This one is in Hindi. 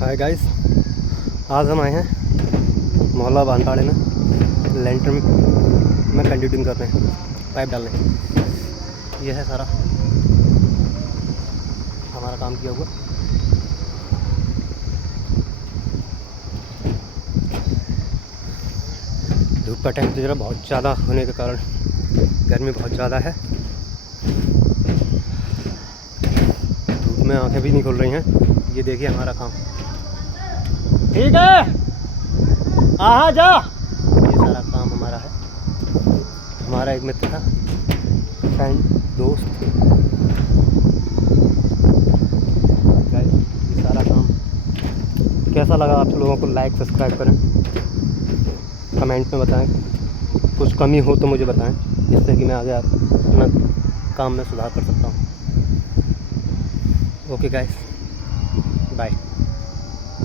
हाय गाइस, आज हम आए हैं मोहल्ला बांताड़े में लेंटर में कंडीटिंग कर रहे हैं, पाइप डाल रहे हैं। यह है सारा हमारा काम किया हुआ। धूप का टेम्परेचर बहुत ज़्यादा होने के कारण गर्मी बहुत ज़्यादा है। धूप में आंखें भी नहीं खुल रही हैं। ये देखिए हमारा काम। ठीक है, आ जा। ये सारा काम हमारा है। हमारा एक मित्र था, फ्रेंड, दोस्त। ये सारा काम कैसा लगा आप लोगों को? लाइक सब्सक्राइब करें, कमेंट में बताएं। कुछ कमी हो तो मुझे बताएं, जिससे कि मैं आगे अपना काम में सुधार कर सकता हूँ। Okay guys, bye.